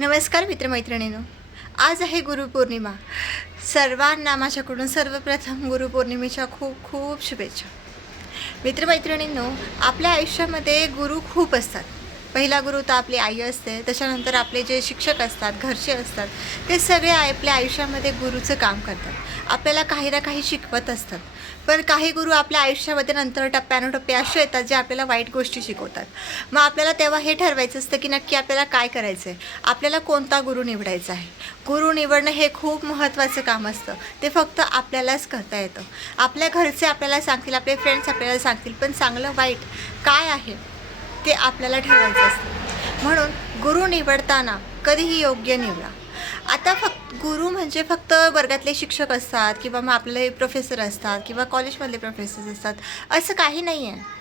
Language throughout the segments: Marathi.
नमस्कार मित्रमैत्रिणींनो, आज आहे गुरुपौर्णिमा. सर्वांना माझ्याकडून सर्वप्रथम गुरुपौर्णिमेच्या खूप खूप शुभेच्छा. मित्रमैत्रिणींनो, आपल्या आयुष्यामध्ये गुरु खूप असतात. पहिला गुरु तर आपली आई असते, त्याच्यानंतर आपले जे शिक्षक असतात, घरचे असतात, ते सगळे आपल्या आयुष्यामध्ये गुरुचं काम करतात. आपल्याला काही ना काही शिकवत असतात. पण काही गुरु आपल्या आयुष्यामध्ये नंतर टप्प्यानुटप्पे असे येतात जे आपल्याला वाईट गोष्टी शिकवतात. मग आपल्याला तेव्हा हे ठरवायचं असतं की नक्की आपल्याला काय करायचं आहे, आपल्याला कोणता गुरु निवडायचा आहे. गुरु निवडणं हे खूप महत्त्वाचं काम असतं. ते फक्त आपल्यालाच करता येतं. आपल्या घरचे आपल्याला सांगतील, आपले फ्रेंड्स आपल्याला सांगतील, पण चांगलं वाईट काय आहे ते आपल्याला ठरवायचं असतं. म्हणून गुरु निवडताना कधीही योग्य निवडा. आता गुरु म्हणजे फक्त वर्गातले शिक्षक असतात किंवा मग आपले प्रोफेसर असतात किंवा कॉलेजमधले प्रोफेसर असतात, असं काही नाही आहे.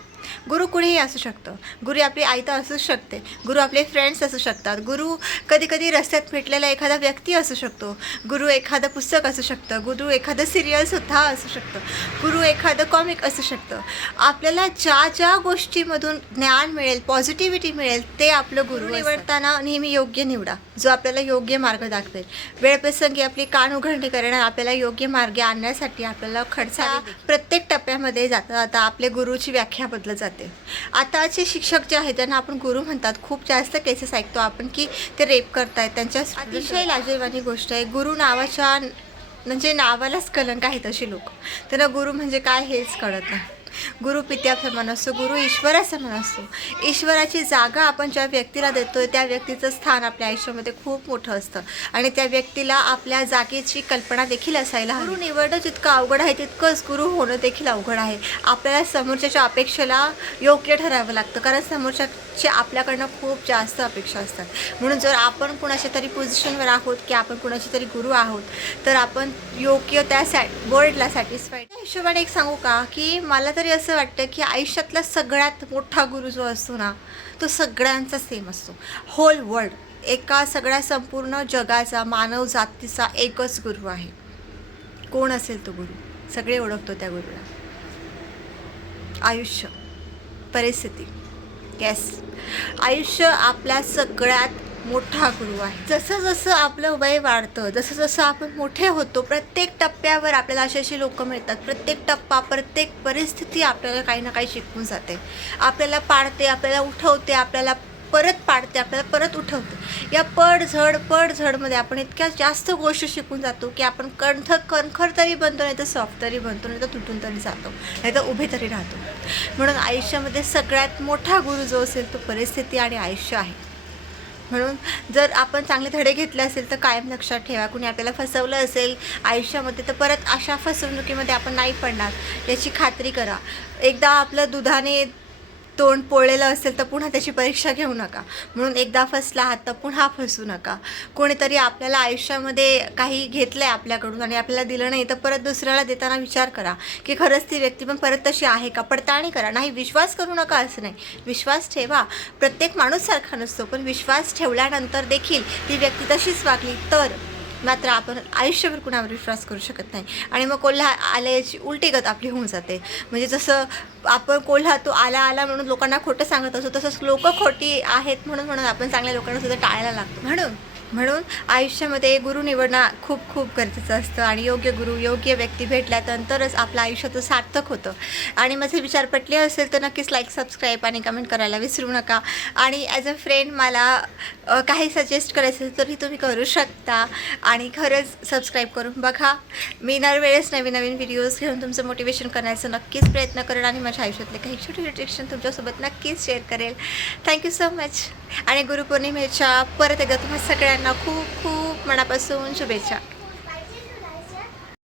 गुरु कुणीही असू शकतं. गुरु आपली आई तर असूच शकते. गुरु आपले फ्रेंड्स असू शकतात. गुरु कधी कधी रस्त्यात भेटलेला एखादा व्यक्ती असू शकतो. गुरु एखादं पुस्तक असू शकतं. गुरु एखादं सिरियलसुद्धा असू शकतं. गुरु एखादं कॉमिक असू शकतं. आपल्याला ज्या ज्या गोष्टीमधून ज्ञान मिळेल, पॉझिटिव्हिटी मिळेल, ते आपलं गुरु निवडताना नेहमी योग्य निवडा, जो आपल्याला योग्य मार्ग दाखवेल. वेळप्रसंगी आपली कान उघडणी करणं, आपल्याला योग्य मार्गे आणण्यासाठी आपल्याला खडसा प्रत्येक टप्प्यामध्ये जाता जाता आपले गुरुची व्याख्या बदलत जाते. आताचे शिक्षक जे आहेत त्यांना आपण गुरु म्हणतात. खूप जास्त केसेस ऐकतो आपण की ते रेप करतायत. त्यांच्या अतिशय लाजिरवाणी गोष्ट आहे. गुरु नावाच्या म्हणजे नावालाच कलंक आहे. तशी लोक, त्यांना गुरु म्हणजे काय हेच कळत नाही. गुरु पित्यासमान असतो, गुरु ईश्वरासमान असतो. ईश्वराची जागा आपण ज्या व्यक्तीला देतोय त्या व्यक्तीचं स्थान आपल्या आयुष्यामध्ये खूप मोठं असतं आणि त्या व्यक्तीला आपल्या जागेची कल्पना देखील असायला हवी. गुरु निवडणं जितकं अवघड आहे तितकंच गुरु होणं देखील अवघड आहे. आपल्याला समोरच्याच्या अपेक्षेला योग्य ठरावं लागतं, कारण समोरच्याची आपल्याकडनं खूप जास्त अपेक्षा असतात. म्हणून जर आपण कुणाच्या तरी पोझिशनवर आहोत की आपण कुणाचे तरी गुरु आहोत, तर आपण योग्य त्या बोर्डला सॅटिस्फाईड. त्या हिशोबाने एक सांगू का की मला तरी असं वाटतं की आयुष्यातला सगळ्यात मोठा गुरु जो असतो ना, तो सगळ्यांचा सेम असतो. होल वर्ल्ड, एका सगळ्या संपूर्ण जगाचा, मानव जातीचा एकच गुरु आहे. कोण असेल तो गुरु? सगळे ओळखतो त्या गुरुला. आयुष्य, परिस्थिती, येस, आयुष्य आपल्या सगळ्यात मोठा गुरु आहे. जसं जसं आपलं वय वाढतं, जसं जसं आपण मोठे होतो, प्रत्येक टप्प्यावर आपल्याला अशी लोक मिळतात. प्रत्येक टप्पा, प्रत्येक परिस्थिती आपल्याला काही ना काही शिकवून जाते. आपल्याला पाडते, आपल्याला उठवते, आपल्याला परत पाडते, आपल्याला परत उठवते. या पडझडमध्ये आपण इतक्या जास्त गोष्टी शिकून जातो की आपण कणखर तरी बनतो, नाही तर सॉफ्ट तरी बनतो, नाही तर तुटून तरी जातो, नाही तर उभे तरी राहतो. म्हणून आयुष्यामध्ये सगळ्यात मोठा गुरु जो असेल तो परिस्थिती आणि आयुष्य आहे. म्हणून जर आपण चांगले धडे घेतले असेल तर कायम लक्षात ठेवा, कुणी आपल्याला फसवलं असेल आयुष्यामध्ये तर परत अशा फसवणुकीमध्ये आपण नाही पडणार याची खात्री करा. एकदा आपलं दुधाने तोंड पोळलेलं असेल तर पुन्हा त्याची परीक्षा घेऊ नका. म्हणून एकदा फसला आहात तर पुन्हा फसू नका. कोणीतरी आपल्याला आयुष्यामध्ये काही घेतलं आहे आपल्याकडून आणि आपल्याला दिलं नाही तर परत दुसऱ्याला देताना विचार करा की खरंच ती व्यक्ती पण परत तशी आहे का, पडताळणी करा. नाही, विश्वास करू नका असं नाही, विश्वास ठेवा. प्रत्येक माणूस सारखा नसतो, पण विश्वास ठेवल्यानंतर देखील ती व्यक्ती तशीच वागली तर मात्र आपण आयुष्यभर कुणावर विश्वास करू शकत नाही. आणि मग कोल्हा आल्याची उलटी गत आपली होऊन जाते. म्हणजे जसं आपण कोल्हा तो आला म्हणून लोकांना खोटं सांगत असतो, तसंच लोक खोटी आहेत म्हणून आपण चांगल्या लोकांना सुद्धा टाळायला लागतो. म्हणून आयुष्यामध्ये गुरु निवडणं खूप खूप गरजेचं असतं आणि योग्य गुरु, योग्य व्यक्ती भेटल्यानंतरच आपलं आयुष्याचं सार्थक होतं. आणि माझे विचार पटले असेल तर नक्कीच लाईक, सबस्क्राईब आणि कमेंट करायला विसरू नका. आणि ॲज अ फ्रेंड मला काही सजेस्ट करायचं असेल तरी तुम्ही करू शकता. आणि खरंच सबस्क्राईब करून बघा. मी वेळेस नवीन व्हिडिओज घेऊन तुमचं मोटिवेशन करण्याचा नक्कीच प्रयत्न करेन आणि माझ्या आयुष्यातले काही छोटे ट्रिक्शन तुमच्यासोबत नक्कीच शेअर करेल. Thank you so much. आणि गुरुपौर्णिमेच्या परत एकदा तुम्हाला सगळ्यांना खूप खूप मनापासून शुभेच्छा.